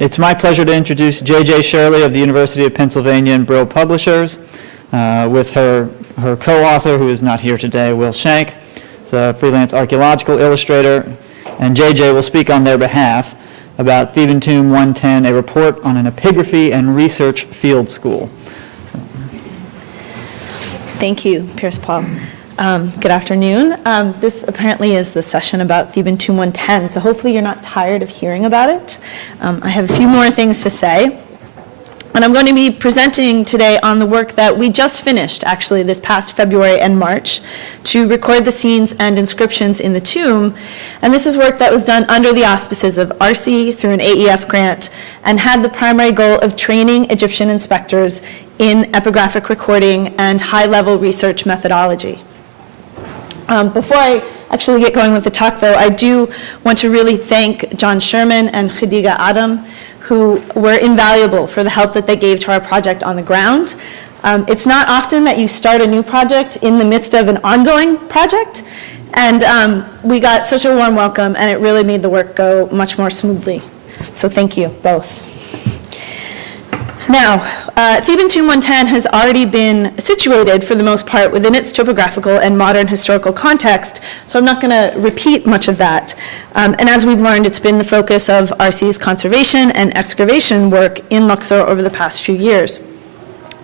It's my pleasure to introduce J.J. Shirley of the University of Pennsylvania and Brill Publishers, with her co-author, who is not here today, Will Shank. He's a freelance archaeological illustrator, and J.J. will speak on their behalf about Theban Tomb 110, a report on an epigraphy and research field school. So. Thank you, Pierce Paul. Good afternoon. This apparently is the session about Theban Tomb 110, so hopefully you're not tired of hearing about it. I have a few more things to say. And I'm going to be presenting today on the work that we just finished, actually, this past February and March, to record the scenes and inscriptions in the tomb. And this is work that was done under the auspices of RC through an AEF grant and had the primary goal of training Egyptian inspectors in epigraphic recording and high-level research methodology. Before I actually get going with the talk, though, I do want to really thank John Sherman and Khadiga Adam, who were invaluable for the help that they gave to our project on the ground. It's not often that you start a new project in the midst of an ongoing project, and we got such a warm welcome, and it really made the work go much more smoothly. So thank you, both. Now, Theban Tomb 110 has already been situated, for the most part, within its topographical and modern historical context, so I'm not going to repeat much of that. And as we've learned, it's been the focus of RC's conservation and excavation work in Luxor over the past few years.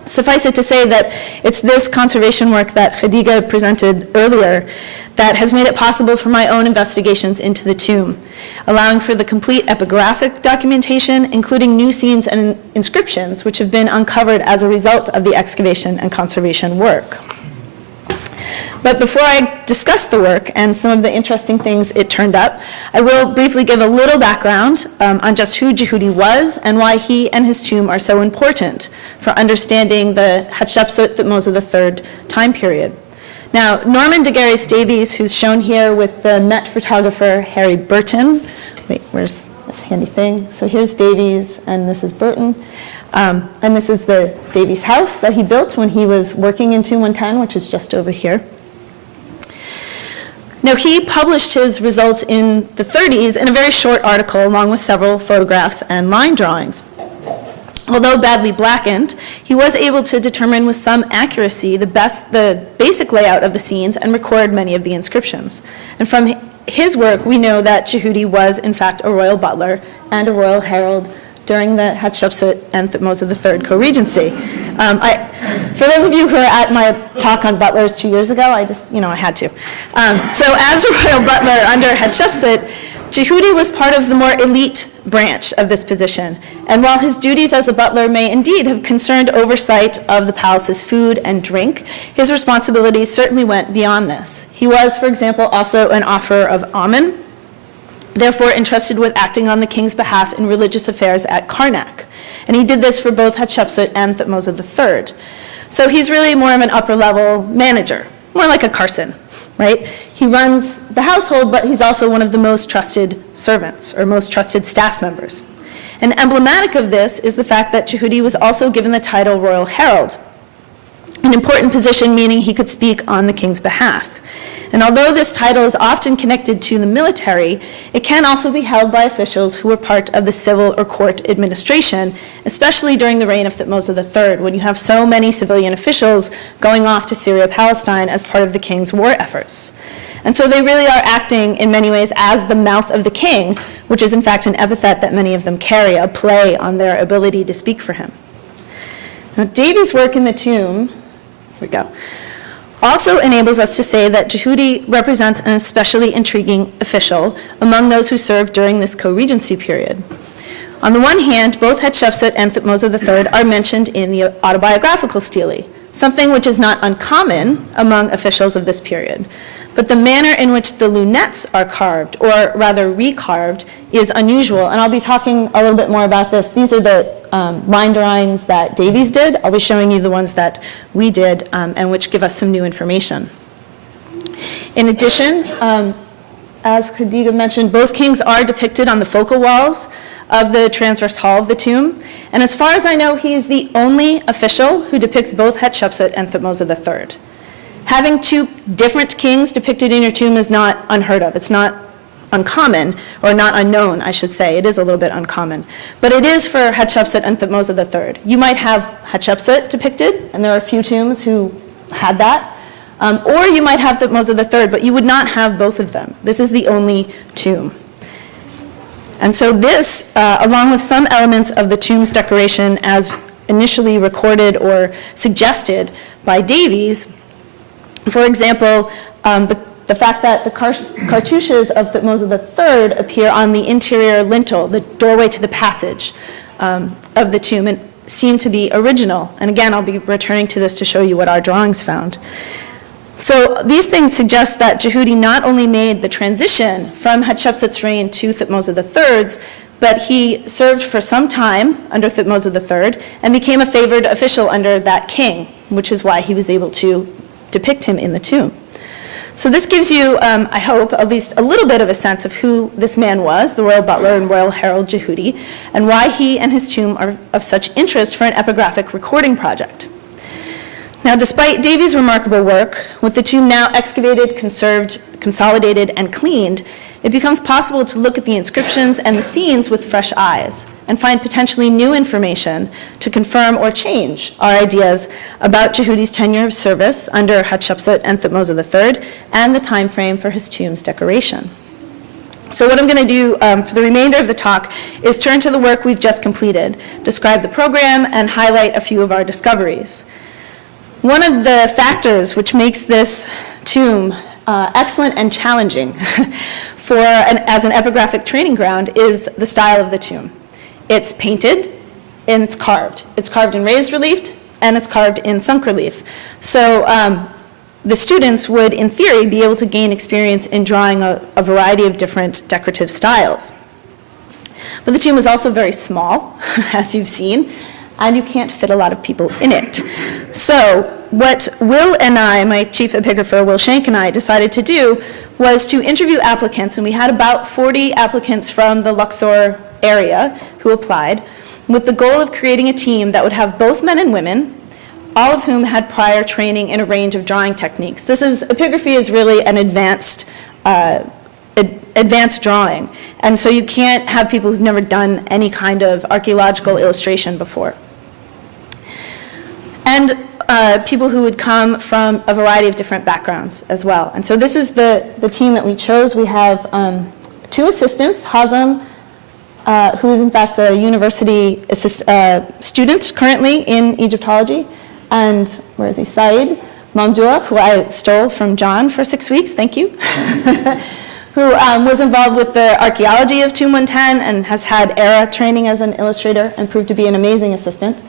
Suffice it to say that it's this conservation work that Khadiga presented earlier that has made it possible for my own investigations into the tomb, allowing for the complete epigraphic documentation, including new scenes and inscriptions, which have been uncovered as a result of the excavation and conservation work. But before I discuss the work and some of the interesting things it turned up, I will briefly give a little background on just who Jehudi was and why he and his tomb are so important for understanding the Hatshepsut Thutmose III time period. Now, Norman Daguerre Davies, who's shown here with the Met photographer Harry Burton. Wait, where's this handy thing? So here's Davies, and this is Burton. And this is the Davies house that he built when he was working in Tomb 110, which is just over here. Now, he published his results in the 30s in a very short article, along with several photographs and line drawings. Although badly blackened, he was able to determine with some accuracy the basic layout of the scenes and record many of the inscriptions. And from his work, we know that Jehudi was, in fact, a royal butler and a royal herald during the Hatshepsut and Thutmose III co-regency. For those of you who were at my talk on butlers 2 years ago, I had to. So as a royal butler under Hatshepsut, Jehudi was part of the more elite branch of this position. And while his duties as a butler may indeed have concerned oversight of the palace's food and drink, his responsibilities certainly went beyond this. He was, for example, also an offerer of amen, therefore entrusted with acting on the king's behalf in religious affairs at Karnak. And he did this for both Hatshepsut and Thutmose III. So he's really more of an upper-level manager, more like a Carson, right? He runs the household, but he's also one of the most trusted servants, or most trusted staff members. And emblematic of this is the fact that Jehudi was also given the title Royal Herald, an important position meaning he could speak on the king's behalf. And although this title is often connected to the military, it can also be held by officials who were part of the civil or court administration, especially during the reign of Thutmose III, when you have so many civilian officials going off to Syria-Palestine as part of the king's war efforts. And so they really are acting in many ways as the mouth of the king, which is in fact an epithet that many of them carry, a play on their ability to speak for him. Now, Davies' work in the tomb, here we go, also enables us to say that Jehudi represents an especially intriguing official among those who served during this co-regency period. On the one hand, both Hatshepsut and Thutmose III are mentioned in the autobiographical stele, something which is not uncommon among officials of this period. But the manner in which the lunettes are carved, or rather recarved, is unusual. And I'll be talking a little bit more about this. These are the line drawings that Davies did. I'll be showing you the ones that we did and which give us some new information. In addition, as Khadiga mentioned, both kings are depicted on the focal walls of the transverse hall of the tomb. And as far as I know, he is the only official who depicts both Hatshepsut and Thutmose III. Having two different kings depicted in your tomb is not unheard of. It's not uncommon, or not unknown, I should say. It is a little bit uncommon. But it is for Hatshepsut and Thutmose III. You might have Hatshepsut depicted, and there are a few tombs who had that. Or you might have Thutmose III, but you would not have both of them. This is the only tomb. And so this, along with some elements of the tomb's decoration as initially recorded or suggested by Davies, for example, the fact that the cartouches of Thutmose III appear on the interior lintel, the doorway to the passage of the tomb, and seem to be original. And again, I'll be returning to this to show you what our drawings found. So these things suggest that Jehudi not only made the transition from Hatshepsut's reign to Thutmose III's, but he served for some time under Thutmose III and became a favored official under that king, which is why he was able to depict him in the tomb. So this gives you, I hope, at least a little bit of a sense of who this man was, the royal butler and royal herald Jehudi, and why he and his tomb are of such interest for an epigraphic recording project. Now, despite Davies' remarkable work, with the tomb now excavated, conserved, consolidated, and cleaned, it becomes possible to look at the inscriptions and the scenes with fresh eyes and find potentially new information to confirm or change our ideas about Jehudi's tenure of service under Hatshepsut and Thutmose III and the time frame for his tomb's decoration. So what I'm going to do for the remainder of the talk is turn to the work we've just completed, describe the program, and highlight a few of our discoveries. One of the factors which makes this tomb excellent and challenging as an epigraphic training ground is the style of the tomb. It's painted and it's carved. It's carved in raised relief and it's carved in sunk relief. So the students would, in theory, be able to gain experience in drawing a variety of different decorative styles. But the tomb is also very small, as you've seen, and you can't fit a lot of people in it. So what Will and I, my chief epigrapher, Will Shank, and I decided to do was to interview applicants, and we had about 40 applicants from the Luxor area who applied, with the goal of creating a team that would have both men and women, all of whom had prior training in a range of drawing techniques. Epigraphy is really an advanced drawing, and so you can't have people who've never done any kind of archaeological illustration before. And people who would come from a variety of different backgrounds as well. And so this is the team that we chose. We have 2 assistants, Hazem, who is in fact a university student currently in Egyptology, and where is he, Said Mamdour, who I stole from John for 6 weeks, thank you, who was involved with the archaeology of Tomb 110 and has had era training as an illustrator and proved to be an amazing assistant.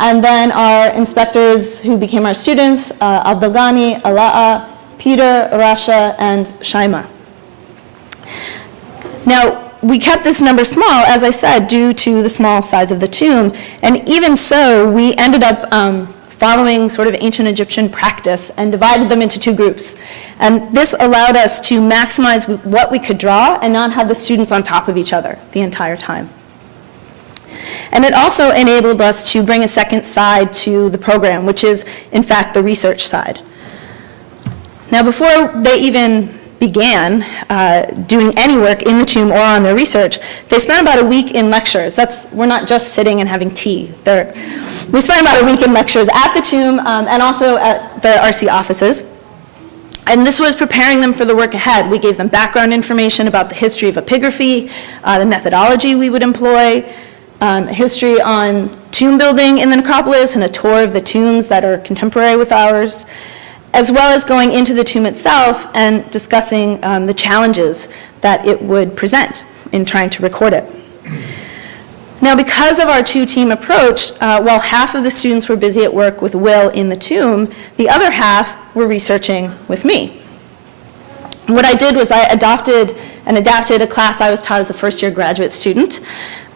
And then our inspectors who became our students, Abdelghani, Ala'a, Peter, Rasha, and Shaima. Now, we kept this number small, as I said, due to the small size of the tomb. And even so, we ended up following sort of ancient Egyptian practice and divided them into 2 groups. And this allowed us to maximize what we could draw and not have the students on top of each other the entire time. And it also enabled us to bring a second side to the program, which is, in fact, the research side. Now, before they even began doing any work in the tomb or on their research, they spent about a week in lectures. We're not just sitting and having tea. We spent about a week in lectures at the tomb and also at the RC offices. And this was preparing them for the work ahead. We gave them background information about the history of epigraphy, the methodology we would employ, history on tomb building in the necropolis, and a tour of the tombs that are contemporary with ours, as well as going into the tomb itself and discussing the challenges that it would present in trying to record it. Now, because of our 2-team approach, while half of the students were busy at work with Will in the tomb, the other half were researching with me. What I did was I adopted and adapted a class I was taught as a first-year graduate student,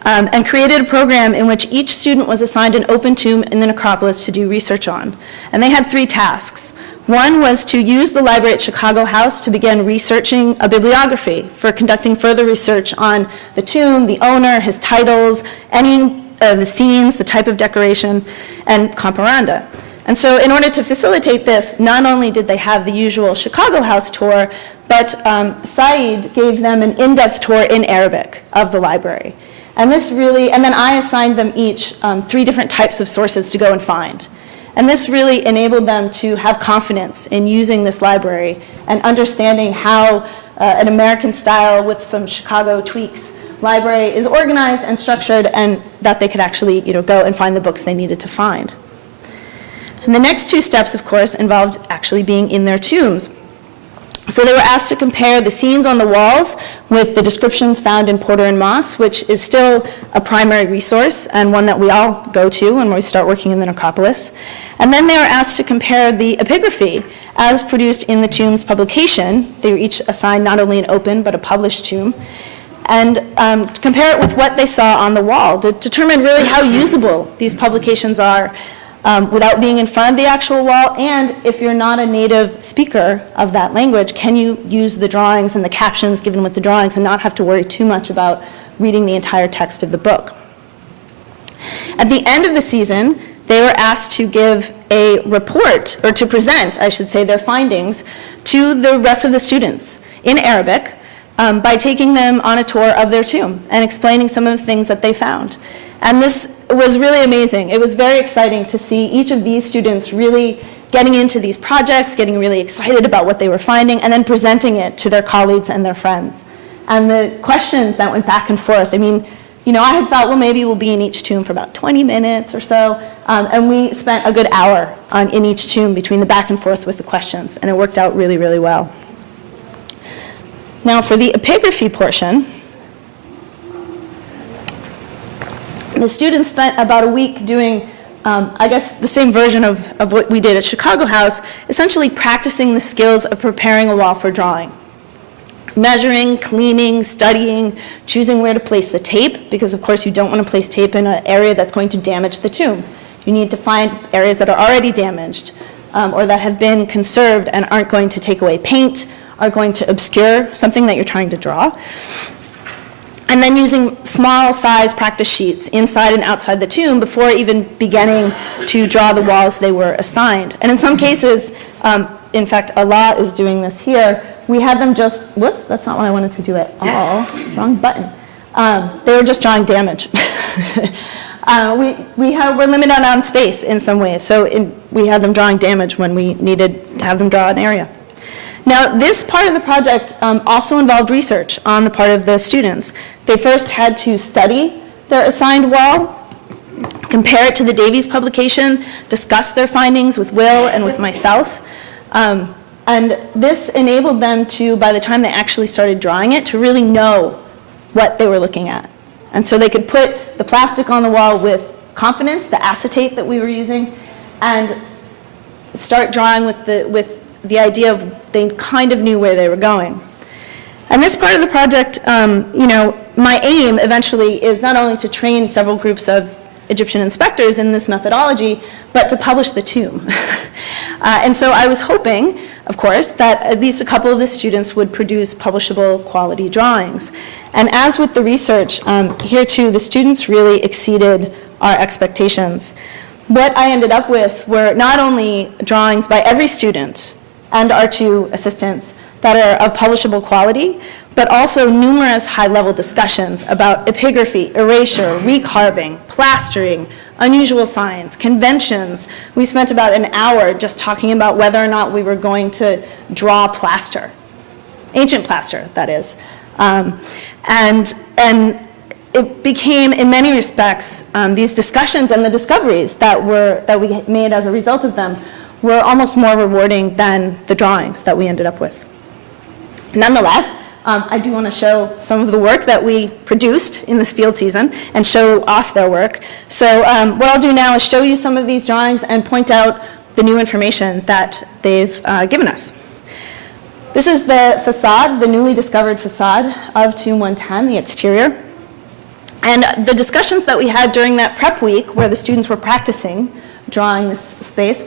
and created a program in which each student was assigned an open tomb in the necropolis to do research on. And they had 3 tasks. One was to use the library at Chicago House to begin researching a bibliography for conducting further research on the tomb, the owner, his titles, any of the scenes, the type of decoration, and comparanda. And so in order to facilitate this, not only did they have the usual Chicago House tour, but Said gave them an in-depth tour in Arabic of the library. And this really, and then I assigned them each 3 different types of sources to go and find. And this really enabled them to have confidence in using this library and understanding how an American style with some Chicago tweaks library is organized and structured, and that they could actually go and find the books they needed to find. And the next 2 steps, of course, involved actually being in their tombs. So they were asked to compare the scenes on the walls with the descriptions found in Porter and Moss, which is still a primary resource and one that we all go to when we start working in the necropolis. And then they were asked to compare the epigraphy as produced in the tomb's publication. They were each assigned not only an open but a published tomb, and to compare it with what they saw on the wall to determine really how usable these publications are without being in front of the actual wall, and if you're not a native speaker of that language, can you use the drawings and the captions given with the drawings and not have to worry too much about reading the entire text of the book. At the end of the season, they were asked to give a report, or to present, I should say, their findings to the rest of the students in Arabic by taking them on a tour of their tomb and explaining some of the things that they found. And this was really amazing. It was very exciting to see each of these students really getting into these projects, getting really excited about what they were finding, and then presenting it to their colleagues and their friends. And the questions that went back and forth, I mean, I had thought, well, maybe we'll be in each tomb for about 20 minutes or so, and we spent a good hour in each tomb between the back and forth with the questions, and it worked out really, really well. Now, for the epigraphy portion, the students spent about a week doing, I guess, the same version of what we did at Chicago House, essentially practicing the skills of preparing a wall for drawing. Measuring, cleaning, studying, choosing where to place the tape, because of course you don't want to place tape in an area that's going to damage the tomb. You need to find areas that are already damaged or that have been conserved and aren't going to take away paint, are going to obscure something that you're trying to draw. And then using small size practice sheets inside and outside the tomb before even beginning to draw the walls they were assigned. And in some cases, in fact, Allah is doing this here, we had them just, whoops, that's not what I wanted to do at all, wrong button. They were just drawing damage. We're limited on space in some ways, so we had them drawing damage when we needed to have them draw an area. Now, this part of the project also involved research on the part of the students. They first had to study their assigned wall, compare it to the Davies publication, discuss their findings with Will and with myself. And this enabled them to, by the time they actually started drawing it, to really know what they were looking at. And so they could put the plastic on the wall with confidence, the acetate that we were using, and start drawing with the idea of they kind of knew where they were going. And this part of the project, my aim eventually is not only to train several groups of Egyptian inspectors in this methodology, but to publish the tomb. And so I was hoping, of course, that at least a couple of the students would produce publishable quality drawings. And as with the research, here too, the students really exceeded our expectations. What I ended up with were not only drawings by every student and our 2 assistants that are of publishable quality, but also numerous high-level discussions about epigraphy, erasure, recarving, plastering, unusual signs, conventions. We spent about an hour just talking about whether or not we were going to draw plaster, ancient plaster, that is. And it became, in many respects, these discussions and the discoveries that we made as a result of them were almost more rewarding than the drawings that we ended up with. Nonetheless, I do want to show some of the work that we produced in this field season and show off their work. So what I'll do now is show you some of these drawings and point out the new information that they've given us. This is the facade, the newly discovered facade of Tomb 110, the exterior. And the discussions that we had during that prep week where the students were practicing drawing this space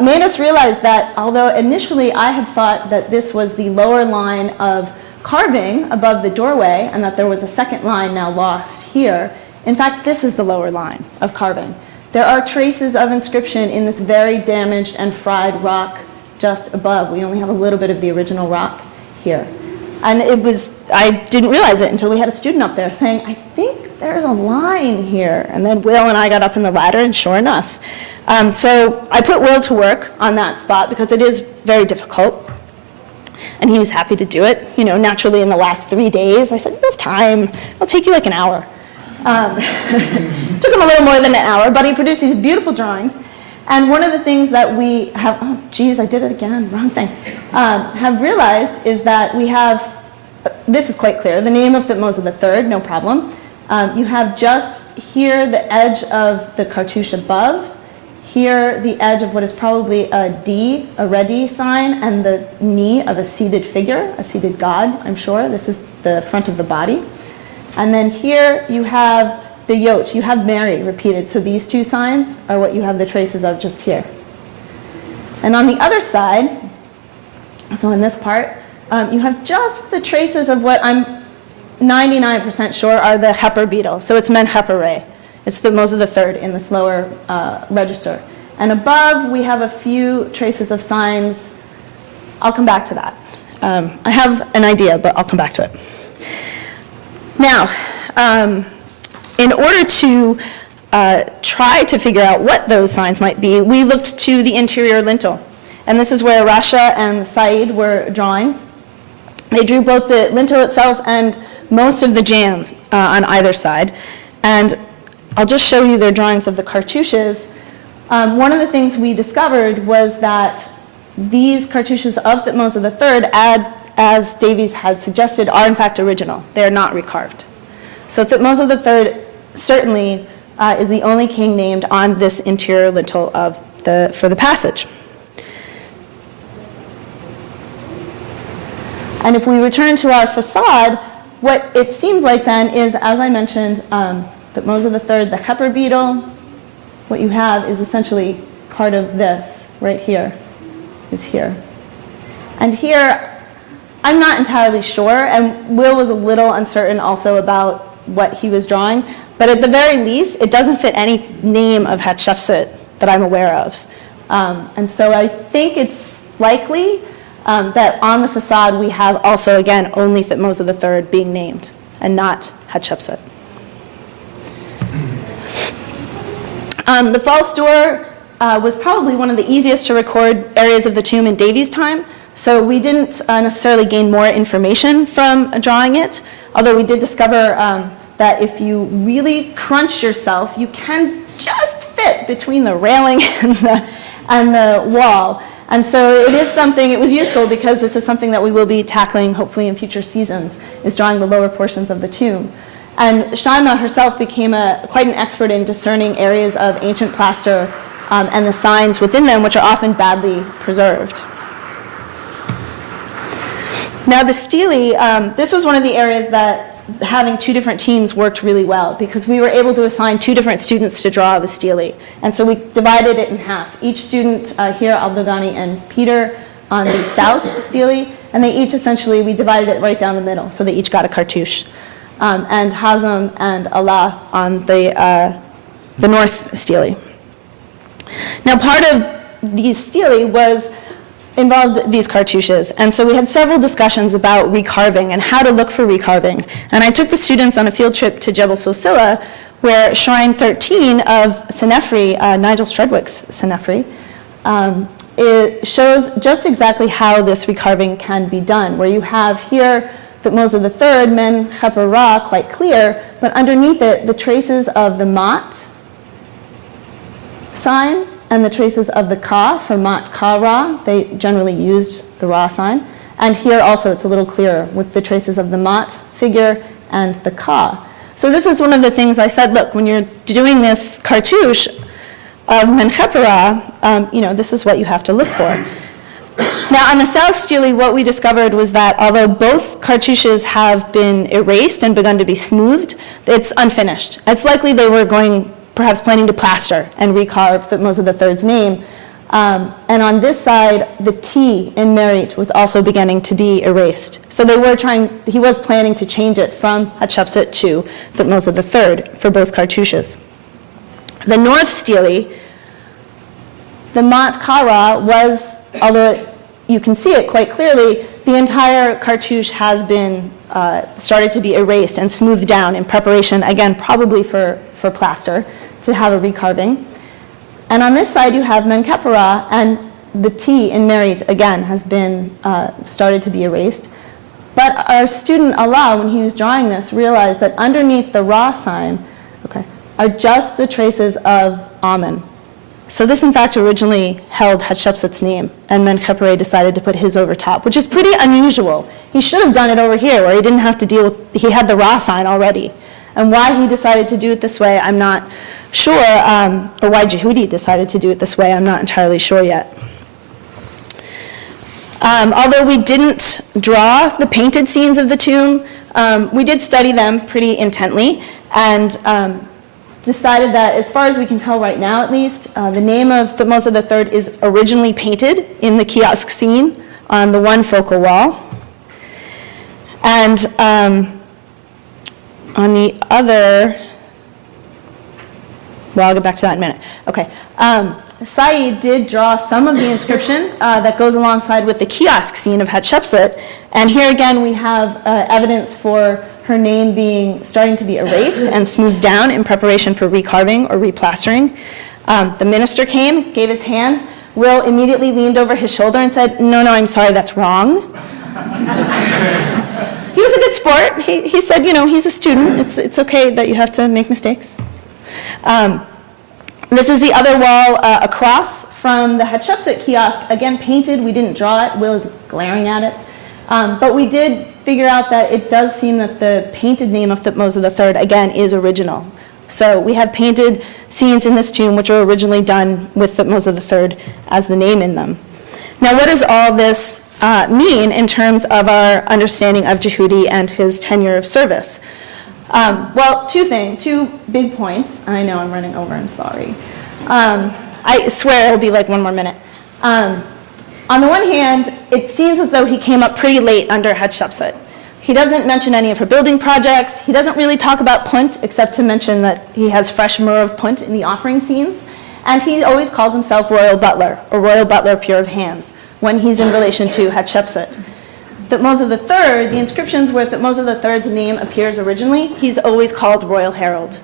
made us realize that although initially I had thought that this was the lower line of carving above the doorway and that there was a second line now lost here, in fact, this is the lower line of carving. There are traces of inscription in this very damaged and fried rock just above. We only have a little bit of the original rock here. And I didn't realize it until we had a student up there saying, I think there's a line here. And then Will and I got up in the ladder, and sure enough. So I put Will to work on that spot because it is very difficult. And he was happy to do it. You know, naturally in the last 3 days, I said, you have time. It'll take you like an hour. Took him a little more than an hour, but he produced these beautiful drawings. And one of the things that we have, oh geez, I did it again, wrong thing, have realized is that we have, this is quite clear, the name of Thutmose III, no problem. You have just here the edge of the cartouche above, here the edge of what is probably a D, a ready sign, and the knee of a seated figure, a seated god, I'm sure. This is the front of the body. And then here you have the yoch, you have Mary repeated. So these two signs are what you have the traces of just here. And on the other side, so in this part, you have just the traces of what I'm 99% sure are the Heper beetle. So it's Men-Heper-Re. It's Thutmose III in this lower register. And above, we have a few traces of signs. I'll come back to that. I have an idea, but I'll come back to it. Now, in order to try to figure out what those signs might be, we looked to the interior lintel. And this is where Rasha and Said were drawing. They drew both the lintel itself and most of the jamb on either side. And I'll just show you their drawings of the cartouches. One of the things we discovered was that these cartouches of Thutmose III, as Davies had suggested, are in fact original. They are not recarved. So Thutmose III certainly is the only king named on this interior lintel for the passage. And if we return to our facade, what it seems like then is, as I mentioned, Thutmose III, the Heper beetle, what you have is essentially part of this right here, is here. And here, I'm not entirely sure, and Will was a little uncertain also about what he was drawing, but at the very least, it doesn't fit any name of Hatshepsut that I'm aware of. And so I think it's likely that on the facade we have also, again, only Thutmose III being named, and not Hatshepsut. The false door was probably one of the easiest to record areas of the tomb in Davies' time. So we didn't necessarily gain more information from drawing it, although we did discover that if you really crunch yourself, you can just fit between the railing and the wall. And so it is something, it was useful because this is something that we will be tackling hopefully in future seasons, is drawing the lower portions of the tomb. And Shaima herself became quite an expert in discerning areas of ancient plaster and the signs within them, which are often badly preserved. Now the stele, this was one of the areas that having two different teams worked really well, because we were able to assign two different students to draw the stele. And so we divided it in half. Each student here, Abdogani and Peter, on the south stele, and they each essentially, we divided it right down the middle, so they each got a cartouche. And Hazem and Allah on the north stele. Now part of these stele involved these cartouches, and so we had several discussions about recarving and how to look for recarving. And I took the students on a field trip to Jebel Silsila, where Shrine 13 of Senefri, Nigel Strudwick's Senefri, it shows just exactly how this recarving can be done, where you have here Thutmose III, Men-Heper-Ra, quite clear, but underneath it, the traces of the Mat sign and the traces of the Ka for Mat Ka Ra. They generally used the Ra sign. And here also it's a little clearer with the traces of the Mat figure and the Ka. So this is one of the things I said, look, when you're doing this cartouche of Men-Heper-Ra, this is what you have to look for. Now, on the south stele, what we discovered was that although both cartouches have been erased and begun to be smoothed, it's unfinished. It's likely they were perhaps planning to plaster and recarve Thutmose III's name. And on this side, the T in Merit was also beginning to be erased. So he was planning to change it from Hatshepsut to Thutmose III for both cartouches. The north stele, the Mont Kara was, although you can see it quite clearly, the entire cartouche has been started to be erased and smoothed down in preparation, again, probably for plaster, to have a recarving. And on this side, you have Menkaupara, and the T in Merit, again, has been started to be erased. But our student Allah, when he was drawing this, realized that underneath the Ra sign, are just the traces of Amen. So this, in fact, originally held Hatshepsut's name, and Menkaupara decided to put his over top, which is pretty unusual. He should have done it over here, where he didn't have to deal with, he had the Ra sign already. And why he decided to do it this way, I'm not sure, or why Jehudi decided to do it this way, I'm not entirely sure yet. Although we didn't draw the painted scenes of the tomb, we did study them pretty intently, and decided that, as far as we can tell right now at least, the name of Thutmose III is originally painted in the kiosk scene on the one focal wall. And on the other, well, I'll get back to that in a minute. Okay. Said did draw some of the inscription that goes alongside with the kiosk scene of Hatshepsut. And here again we have evidence for her name starting to be erased and smoothed down in preparation for recarving or replastering. The minister came, gave his hand. Will immediately leaned over his shoulder and said, "No, I'm sorry, that's wrong." He was a good sport. He said, he's a student. It's okay that you have to make mistakes. This is the other wall across from the Hatshepsut kiosk, again painted. We didn't draw it. Will is glaring at it. But we did figure out that it does seem that the painted name of Thutmose III, again, is original. So we have painted scenes in this tomb which were originally done with Thutmose III as the name in them. Now, what does all this mean in terms of our understanding of Jehudi and his tenure of service? Well, two big points. I know I'm running over, I'm sorry. I swear it'll be like one more minute. On the one hand, it seems as though he came up pretty late under Hatshepsut. He doesn't mention any of her building projects. He doesn't really talk about Punt, except to mention that he has fresh myrrh of Punt in the offering scenes. And he always calls himself Royal Butler, or Royal Butler Pure of Hands, when he's in relation to Hatshepsut. Thutmose III, the inscriptions where Thutmose III's name appears originally, he's always called Royal Herald.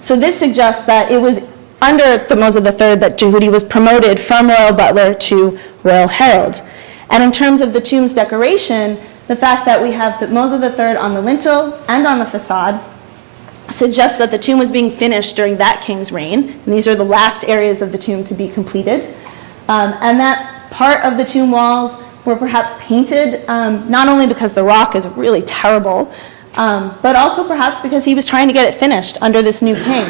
So this suggests that it was under Thutmose III that Jehudi was promoted from Royal Butler to Royal Herald. And in terms of the tomb's decoration, the fact that we have Thutmose III on the lintel and on the facade suggests that the tomb was being finished during that king's reign. And these are the last areas of the tomb to be completed. And that part of the tomb walls were perhaps painted, not only because the rock is really terrible, but also perhaps because he was trying to get it finished under this new king.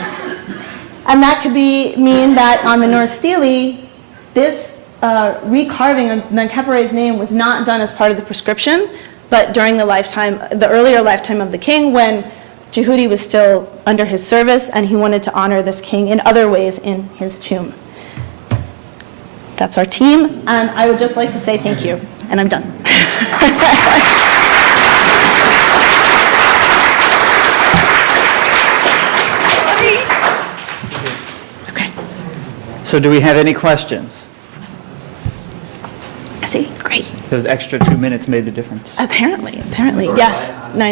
And that could mean that on the North Stele, this recarving of Menkaupara's name was not done as part of the prescription, but during the earlier lifetime of the king, when Jehudi was still under his service and he wanted to honor this king in other ways in his tomb. That's our team, and I would just like to say thank you, and I'm done. Okay. So do we have any questions? See, great. Those extra 2 minutes made the difference. Apparently, yes. Nice.